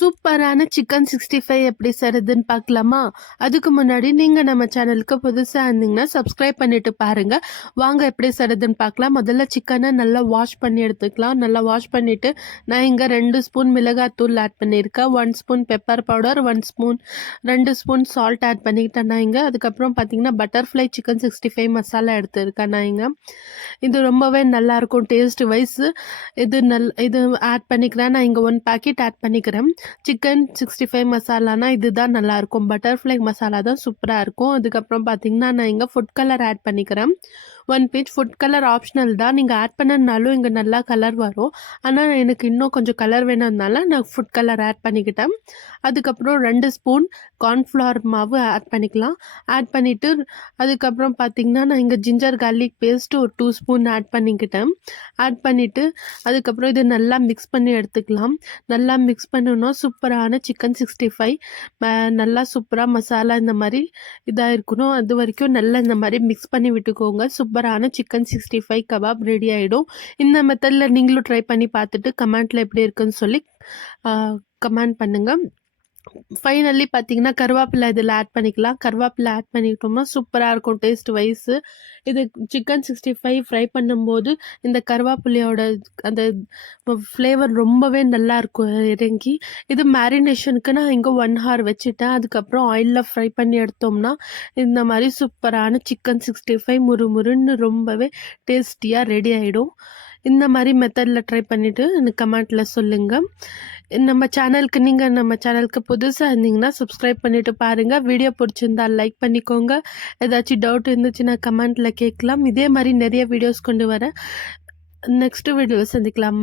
சூப்பரான சிக்கன் 65 எப்படி செய்றதுன்னு பார்க்கலாமா? அதுக்கு முன்னாடி நீங்க நம்ம சேனலுக்கு புதுசா இருந்தீங்கன்னா, சப்ஸ்கிரைப் பண்ணிட்டு பாருங்க. வாங்க எப்படி செய்றதுன்னு பார்க்கலாம். முதல்ல சிக்கன நல்லா வாஷ் பண்ணி எடுத்துக்கலாம். நல்லா வாஷ் பண்ணிட்டு, நான் இங்க 2 ஸ்பூன் மிளகாத்தூள் ஆட் பண்ணியிருக்கேன். 1 spoon pepper powder, 2 spoon salt add பண்ணிக்கிட்டேன் நான் இங்க. அதுக்கப்புறம் பார்த்தீங்கன்னா, பட்டர்ஃப்ளை சிக்கன் 65 மசாலா எடுத்திருக்கேன் நான் இங்க. இது ரொம்பவே நல்லாயிருக்கும் டேஸ்ட் வைஸ். இது ஆட் பண்ணிக்கிறேன். நான் இங்க 1 பாக்கெட் ஆட் பண்ணிக்கிறேன். சிக்கன் 65 மசாலானா இதுதான் நல்லாயிருக்கும். பட்டர்ஃப்ளை மசாலா தான் சூப்பராக இருக்கும். அதுக்கப்புறம் பார்த்தீங்கன்னா நான் இங்கே ஃபுட் கலர் ஆட் பண்ணிக்கிறேன். 1 பிஞ்ச் ஃபுட் கலர் ஆப்ஷனல் தான். நீங்கள் ஆட் பண்ணனாலும் இங்கே நல்லா கலர் வரும். ஆனால் எனக்கு இன்னும் கொஞ்சம் கலர் வேணும்னால நான் ஃபுட் கலர் ஆட் பண்ணிக்கிட்டேன். அதுக்கப்புறம் 2 ஸ்பூன் கார்ன்ஃப்ளவர் மாவு ஆட் பண்ணிக்கலாம். ஆட் பண்ணிவிட்டு அதுக்கப்புறம் பார்த்தீங்கன்னா நான் இங்கே ஜிஞ்சர் கார்லிக் பேஸ்ட்டு ஒரு 2 ஸ்பூன் ஆட் பண்ணிக்கிட்டேன். ஆட் பண்ணிவிட்டு அதுக்கப்புறம் இது நல்லா மிக்ஸ் பண்ணி எடுத்துக்கலாம். நல்லா மிக்ஸ் பண்ணோன்னா சூப்பரான சிக்கன் 65 நல்லா சூப்பராக மசாலா இந்த மாதிரி இதாக இருக்கணும். அது வரைக்கும் நல்லா இந்த மாதிரி மிக்ஸ் பண்ணி விட்டுக்கோங்க. சூப்பரான சிக்கன் 65 கபாப் ரெடி ஆகிடும். இந்த மெத்தடில் நீங்களும் ட்ரை பண்ணி பார்த்துட்டு கமெண்ட்டில் எப்படி இருக்குன்னு சொல்லி கமெண்ட் பண்ணுங்கள். ஃபைனலி பார்த்தீங்கன்னா கருவேப்பிலை இதில் ஆட் பண்ணிக்கலாம். கருவேப்பிலை ஆட் பண்ணிக்கிட்டோம்னா சூப்பராக இருக்கும் டேஸ்ட் வைஸு. இது சிக்கன் 65 ஃப்ரை பண்ணும்போது இந்த கருவேப்பிலையோட அந்த ஃப்ளேவர் ரொம்பவே நல்லாயிருக்கும் இறங்கி. இது மேரினேஷனுக்கு நான் இங்கே 1 ஹவர் வச்சுட்டேன். அதுக்கப்புறம் ஆயிலில் ஃப்ரை பண்ணி எடுத்தோம்னா இந்த மாதிரி சூப்பரான சிக்கன் 65 முறுமுறுன்னு ரொம்பவே டேஸ்டியாக ரெடி ஆகிடும். இந்த மாதிரி மெத்தடில் ட்ரை பண்ணிவிட்டு எனக்கு கமெண்ட்டில் சொல்லுங்கள். நம்ம சேனலுக்கு புதுசாக இருந்தீங்கன்னா சப்ஸ்கிரைப் பண்ணிவிட்டு பாருங்கள். வீடியோ பிடிச்சிருந்தா லைக் பண்ணிக்கோங்க. ஏதாச்சும் டவுட் இருந்துச்சுன்னா கமெண்ட்டில் கேட்கலாம். இதே மாதிரி நிறைய வீடியோஸ் கொண்டு வரேன். நெக்ஸ்ட் வீடியோவில் சந்திக்கலாம்.